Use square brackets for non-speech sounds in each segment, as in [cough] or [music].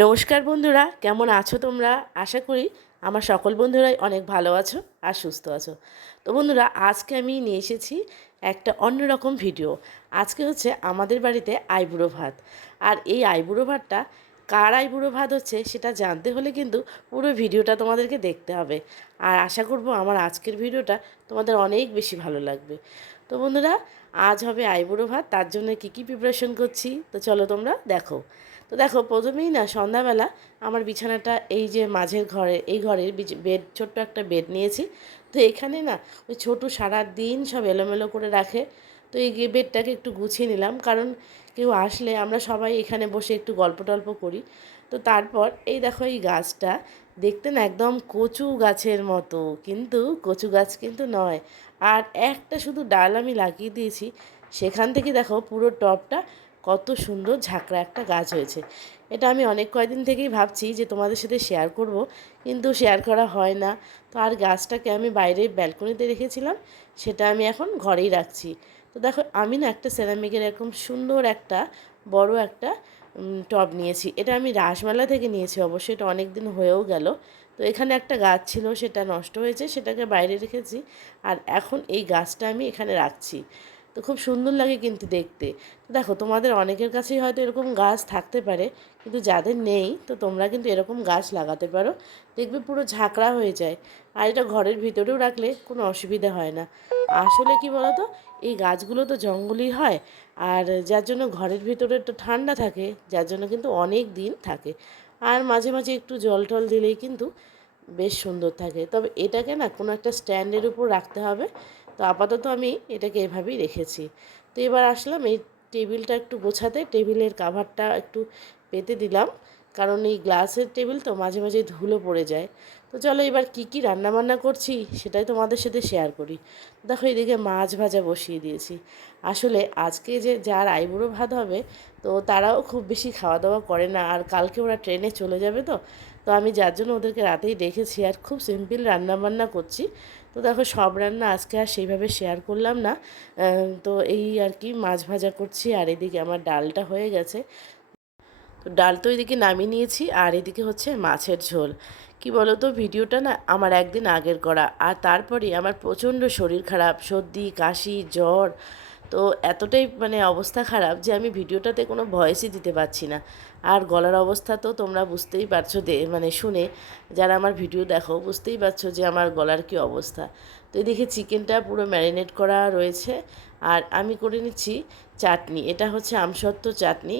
নমস্কার বন্ধুরা, কেমন আছো তোমরা? আশা করি আমার সকল বন্ধুরাই অনেক ভালো আছো আর সুস্থ আছো। তো বন্ধুরা, আজকে আমি নিয়ে এসেছি একটা অন্যরকম ভিডিও। আজকে হচ্ছে আমাদের বাড়িতে আইবুড়ো ভাত। আর এই আইবুড়ো ভাতটা কার আইবুড়ো ভাত হচ্ছে সেটা জানতে হলে কিন্তু পুরো ভিডিওটা তোমাদেরকে দেখতে হবে। আর আশা করব আমার আজকের ভিডিওটা তোমাদের অনেক বেশি ভালো লাগবে। তো বন্ধুরা, আজ হবে আইবুড়ো ভাত, তার জন্য কী কী প্রিপারেশন করছি? তো চলো তোমরা দেখো। তো দেখো, প্রথমেই না সন্ধ্যাবেলা আমার বিছানাটা এই যে মাঝের ঘরে, এই ঘরের বেড, ছোট্ট একটা বেড নিয়েছি। তো এখানে না ওই ছোটো সারা দিন সব এলোমেলো করে রাখে। তো এই বেডটাকে একটু গুছিয়ে নিলাম, কারণ কেউ আসলে আমরা সবাই এখানে বসে একটু গল্প টল্প করি। তো তারপর এই দেখো এই গাছটা, দেখতে না একদম কচু গাছের মতো, কিন্তু কচু গাছ কিন্তু নয়। আর একটা শুধু ডাল আমি লাগিয়ে দিয়েছি, সেখান থেকে দেখো পুরো টপটা কত সুন্দর ঝাঁকড়া একটা গাছ হয়েছে। এটা আমি অনেক কয়দিন থেকেই ভাবছি যে তোমাদের সাথে শেয়ার করব, কিন্তু শেয়ার করা হয় না। তো আর গাছটাকে আমি বাইরে ব্যালকনিতে রেখেছিলাম, সেটা আমি এখন ঘরেই রাখছি। তো দেখো, আমি না একটা সেরামিকের এরকম সুন্দর একটা, বড় একটা টব নিয়েছি। এটা আমি রাসমেলা থেকে নিয়েছি অবশ্যই এটা অনেক দিন হয়েও গেল। তো এখানে একটা গাছ ছিল, সেটা নষ্ট হয়েছে, সেটাকে বাইরে রেখেছি। আর এখন এই গাছটা আমি এখানে রাখছি। তো খুব সুন্দর লাগে কিন্তু দেখতে। দেখো, তোমাদের অনেকের কাছেই হয়তো এরকম গাছ থাকতে পারে, কিন্তু যাদের নেই, তো তোমরা কিন্তু এরকম গাছ লাগাতে পারো। দেখবে পুরো ঝাঁকড়া হয়ে যায়, আর এটা ঘরের ভিতরেও রাখলে কোনো অসুবিধা হয় না। আসলে কি বলতো, এই গাছগুলো তো জঙ্গলই হয়, আর যার জন্য ঘরের ভিতরে একটু ঠান্ডা থাকে, যার জন্য কিন্তু অনেক দিন থাকে। আর মাঝে মাঝে একটু জল টল দিলেই কিন্তু বেশ সুন্দর থাকে। তবে এটাকে না কোনো একটা স্ট্যান্ডের উপর রাখতে হবে তো আপাতত আমি এটাকে এভাবেই রেখেছি। তো এবার আসলাম এই টেবিলটা একটু গোছাতে, টেবিলের কাভারটা একটু পেতে দিলাম। কারণ এই গ্লাসের টেবিল তো মাঝে মাঝে ধুলো পড়ে যায়। তো চলো এবার কী কী রান্নাবান্না করছি সেটাই তোমাদের সাথে শেয়ার করি। দেখো এদিকে মাছ ভাজা বসিয়ে দিয়েছি। আসলে আজকে যে যার আইবুড়ো ভাত হবে তো তারাও খুব বেশি খাওয়া দাওয়া করে না। আর কালকে ওরা ট্রেনে চলে যাবে তো তো আমি যার জন্য ওদেরকে রাতেই ডেকেছি আর খুব সিম্পল রান্নাবান্না করছি। তো দেখো সব রান্না আজকে আর সেইভাবে শেয়ার করলাম না। তো এই আর কি মাছ ভাজা করছি আর এদিকে আমার ডালটা হয়ে গেছে। তো ডাল তো এদিকে নামিয়ে নিয়েছি আর এদিকে হচ্ছে মাছের ঝোল। কি বলো তো ভিডিওটা না আমার একদিন আগের করা। আর তারপরে আমার প্রচণ্ড শরীর খারাপ, সর্দি, কাশি, জ্বর তো এতটাই মানে অবস্থা খারাপ যে আমি ভিডিওটাতে কোনো ভয়েসই দিতে পারছি না। আর গলার অবস্থা তো তোমরা বুঝতেই পারছ দে মানে শুনে যারা আমার ভিডিও দেখো বুঝতেই পারছ যে আমার গলার কি অবস্থা। তো এদিকে চিকেনটা পুরো ম্যারিনেট করা রয়েছে আর আমি করে নিচ্ছি চাটনি। এটা হচ্ছে আমসত্ত্ব চাটনি।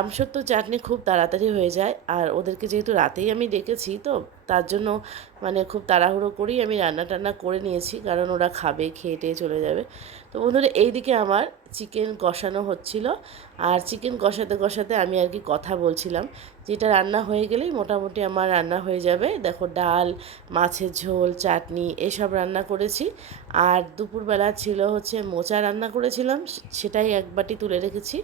আমসত্ত্ব চাটনি খুব তাড়াতাড়ি হয়ে যায় আর ওদেরকে যেহেতু রাতেই আমি ডেকেছি তো তার জন্য মানে খুব তাড়াহুড়ো করেই আমি রান্না টান্না করে নিয়েছি, কারণ ওরা খাবে, খেয়ে টেয়ে চলে যাবে। তো বন্ধুরা, এইদিকে আমার চিকেন কষানো হচ্ছিল। আর চিকেন কষাতে কষাতে আমি আর কি কথা বলছিলাম। যেটা রান্না হয়ে গেলেই মোটামুটি আমার রান্না হয়ে যাবে। দেখো, ডাল, মাছের ঝোল, চাটনি, এসব রান্না করেছি। আর দুপুরবেলা ছিল হচ্ছে মোচা রান্না করেছিলাম সেটাই এক বাটি তুলে রেখেছি।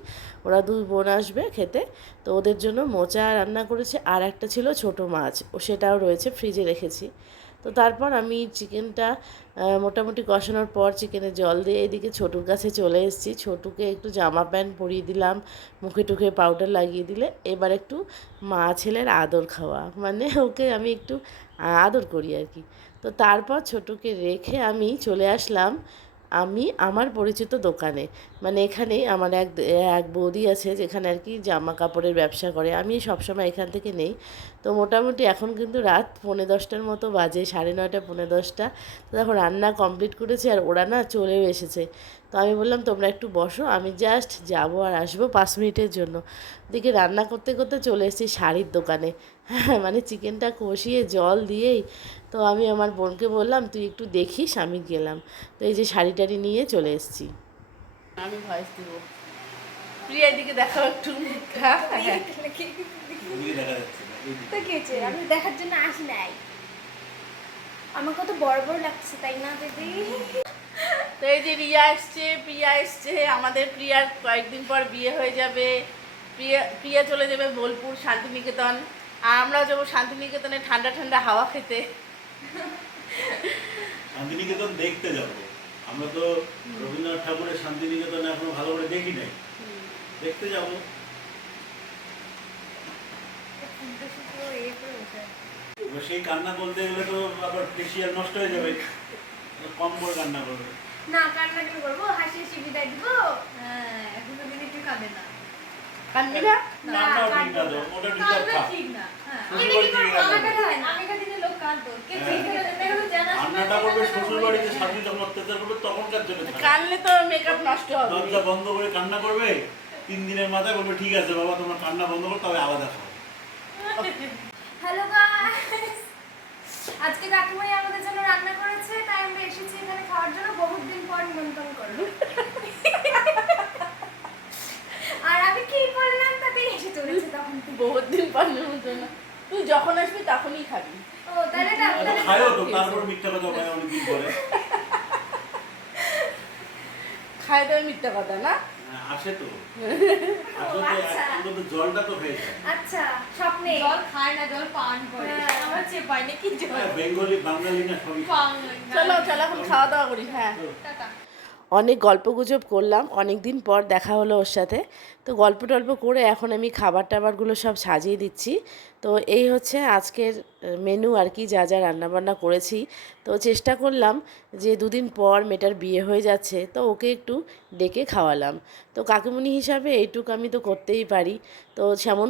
ওরা দুই বোন আসবে খেতে। তো ওদের জন্য মোচা রান্না করেছে। আর একটা ছিল ছোট মাছ, ও সেটাও রয়েছে ফ্রিজে রেখেছি। তো তারপর আমি চিকেনটা মোটামুটি কষানোর পর চিকেনে জল দিয়ে এদিকে ছোটুর কাছে চলে এসেছি। ছোটুকে একটু জামা প্যান্ট পরিয়ে দিলাম, মুখে টুখে পাউডার লাগিয়ে দিলে। এবার একটু মা ছেলের আদর খাওয়া মানে ওকে আমি একটু আদর করি আর কি। তো তারপর ছোটুকে রেখে আমি চলে আসলাম আমি আমার পরিচিত দোকানে। মানে এখানে আমার এক এক বৌদি আছে যেখানে আর কি জামা কাপড়ের ব্যবসা করে। আমি সবসময় এখান থেকে নেই। তো মোটামুটি এখন কিন্তু রাত পৌনে দশটার মতো বাজে, সাড়ে নয়টা, পৌনে দশটা। তো দেখো রান্না কমপ্লিট করেছি আর ওরা না চলেও এসেছে। তো আমি বললাম, তোমরা একটু বসো, আমি জাস্ট যাব আর আসব পাঁচ মিনিটের জন্য। দেখি রান্না করতে করতে চলে এসেছি শাড়ির দোকানে। [laughs] মানে চিকেনটা কষিয়ে জল দিয়েই তো আমি আমার বোনকে বললাম তুই একটু দেখিস আমি গেলাম। তো এই যে শাড়ি টাড়ি নিয়ে চলে এসেছি। আমি ভয়েস দিব। প্রিয়ার দিকে দেখাও একটু। হ্যাঁ তো কেছে আমি দেখার জন্য আসি নাই। আমার কত বড় বড় লাগছে তাই না দিদি? তো এই যে রিয়া এসছে প্রিয়া এসছে। আমাদের প্রিয়ার কয়েকদিন পর বিয়ে হয়ে যাবে। প্রিয়া প্রিয়া চলে যাবে বোলপুর শান্তিনিকেতন। আর আমরাও যাব শান্তিনিকেতনে ঠান্ডা ঠান্ডা হাওয়া খেতে। শান্তিনিকেতন দেখতে যাব। আমরা তো রবীন্দ্রনাথ ঠাকুরের শান্তিনিকেতন এখনও ভালো করে দেখি নাই। দেখতে যাব। সেই কান্না বলতে গেলে তো আবার ফেসিয়াল নষ্ট হয়ে যাবে। কম করে কান্না করবে। না কান্না কি করব? হাসি হাসি বিদায় দিব? হ্যাঁ এখন তো দিদি একটু কাঁদে না। কানবি না? না হ্যাঁ হয়। হ্যাঁ। কানলে তো মেকআপ নষ্ট হবে। দরজা বন্ধ করে কান্না করবে তিন দিনের মাথায় বলবে ঠিক আছে বাবা তোমার কান্না বন্ধ করো তবে আলাদা খাও। হ্যালো আজকে কাকিমাই আমাদের জন্য রান্না করেছে তাই আমরা এসেছি এখানে খাওয়ার জন্য। বহুত দিন পর নিমন্ত্রণ করল। আর আমি কি করলাম? এসে চলেছে তখন বহুত দিন পর নিমন্ত্রণ। তুই যখন আসবি তখনই খাবি। ও তাহলে খায়ও তো তারপর মিথ্যা কথা বলে। অনেকদিন পরে খাই দেবে মিথ্যা কথা না? হ্যাঁ, আসে তো। [laughs] আচ্ছা। জলটা তো খেয়ে যায়। আচ্ছা স্বপ্নে। জল খায় না জল পান করে। হ্যাঁ। আমার চেয়ে পায় না কি জল? হ্যাঁ, বেঙ্গলি বাঙালি না সবই চলো চলো এখন খাওয়া দাওয়া করি হ্যাঁ। অনেক গল্প গুজব করলাম। অনেক দিন পর দেখা হলো ওর সাথে। তো গল্প টল্প করে এখন আমি খাবার টাবারগুলো সব সাজিয়ে দিচ্ছি। তো এই হচ্ছে আজকের মেনু আর কি যা যা রান্নাবান্না করেছি। তো চেষ্টা করলাম যে দুদিন পর মেয়েটার বিয়ে হয়ে যাচ্ছে, তো ওকে একটু ডেকে খাওয়ালাম। তো কাকিমুনি হিসাবে এইটুকু আমি তো করতেই পারি। তো সেমন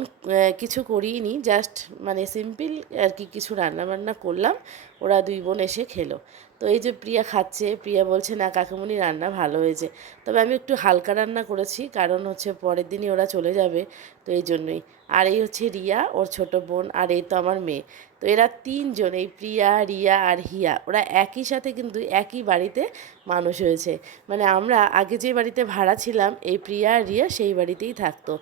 কিছু করিনি জাস্ট মানে সিম্পল আর কি কিছু রান্নাবান্না করলাম। ওরা দুই বোন এসে খেলো। তো এই যে প্রিয়া খাচ্ছে, প্রিয়া বলছে, না, কাকিমুনি রান্না ভালো হয়েছে। তবে আমি একটু হালকা রান্না করেছি, কারণ হচ্ছে পরের দিনই ওরা চলে যাবে তো এই জন্যই। আর এই হচ্ছে রিয়া, ওর ছোট বোন, আর এই তো আমার মেয়ে। তো এরা তিনজন, এই প্রিয়া, রিয়া আর হিয়া, ওরা একই সাথে কিন্তু একই বাড়িতে মানুষ হয়েছে। মানে আমরা আগে যে বাড়িতে ভাড়া ছিলাম, এই প্রিয়া আর রিয়া সেই বাড়িতেই থাকতো।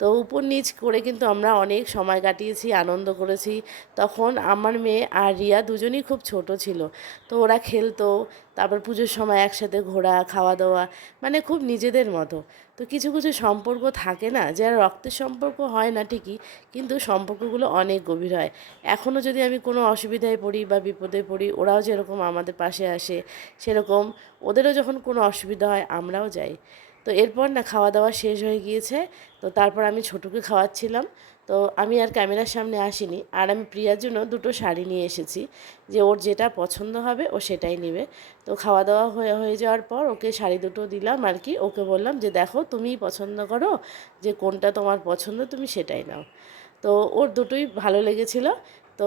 তো উপর নিচ করে কিন্তু আমরা অনেক সময় কাটিয়েছি, আনন্দ করেছি। তখন আমার মেয়ে আর রিয়া দুজনই খুব ছোট ছিল। তো ওরা খেলতো, তারপর পুজোর সময় একসাথে ঘোরা খাওয়া দাওয়া মানে খুব নিজেদের মতো। তো কিছু কিছু সম্পর্ক থাকে না, যারা রক্তের সম্পর্ক হয় না ঠিকই, কিন্তু সম্পর্কগুলো অনেক গভীর হয়। এখনও যদি আমি কোনো অসুবিধায় পড়ি বা বিপদে পড়ি, ওরাও যেরকম আমাদের পাশে আসে, সেরকম ওদেরও যখন কোনো অসুবিধা হয়, আমরাও যাই। তো এরপর না, খাওয়া দাওয়া শেষ হয়ে গিয়েছে, তো তারপর আমি ছোটকে খাওয়াচ্ছিলাম। তো আমি আর ক্যামেরার সামনে আসিনি। আর আমি প্রিয়ার জন্য দুটো শাড়ি নিয়ে এসেছি যে ওর যেটা পছন্দ হবে ও সেটাই নেবে। তো খাওয়া দাওয়া হয়ে হয়ে যাওয়ার পর ওকে শাড়ি দুটো দিলাম আর কি। ওকে বললাম যে দেখো তুমিই পছন্দ করো, যে কোনটা তোমার পছন্দ তুমি সেটাই নাও। তো ওর দুটোই ভালো লেগেছিল। তো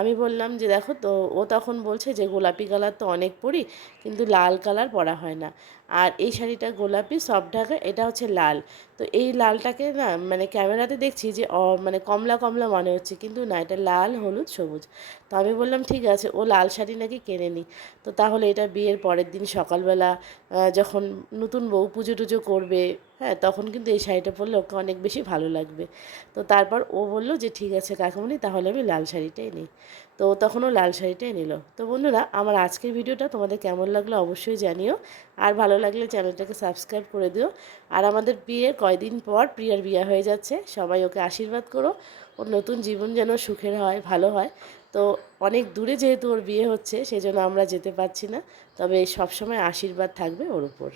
আমি বললাম যে দেখো তো ও তখন বলছে যে গোলাপি কালার তো অনেক পরি, কিন্তু লাল কালার পরা হয় না। আর এই শাড়িটা গোলাপি সব ঢাকা, এটা হচ্ছে লাল। তো এই লালটাকে না মানে ক্যামেরাতে দেখছি যে মানে কমলা কমলা মনে হচ্ছে। কিন্তু না, এটা লাল, হলুদ, সবুজ। তো আমি বললাম, ঠিক আছে, ও লাল শাড়ি নাকি কেনে নি? তো তাহলে এটা বিয়ের পরের দিন সকালবেলা যখন নতুন বউ পুজো টুজো করবে হ্যাঁ তখন কিন্তু এই শাড়িটা পরলে ওকে অনেক বেশি ভালো লাগবে। তো তারপর ও বলল যে, ঠিক আছে কাকুমনি তাহলে আমি লাল শাড়িটাই নিই। তো তখন ও লাল শাড়িটাই নিল। তো বন্ধুরা, আমার আজকের ভিডিওটা তোমাদের কেমন লাগল অবশ্যই জানিও। আর ভালো লাগলে চ্যানেলটাকে সাবস্ক্রাইব করে দিও। আর আমাদের বিয়ের কয়দিন পর প্রিয়ার বিয়ে হয়ে যাচ্ছে, সবাই ওকে আশীর্বাদ করো। ওর নতুন জীবন যেন সুখের হয়, ভালো হয়। তো অনেক দূরে যেহেতু ওর বিয়ে হচ্ছে সেই জন্য আমরা যেতে পারছি না। তবে সবসময় আশীর্বাদ থাকবে ওর উপর।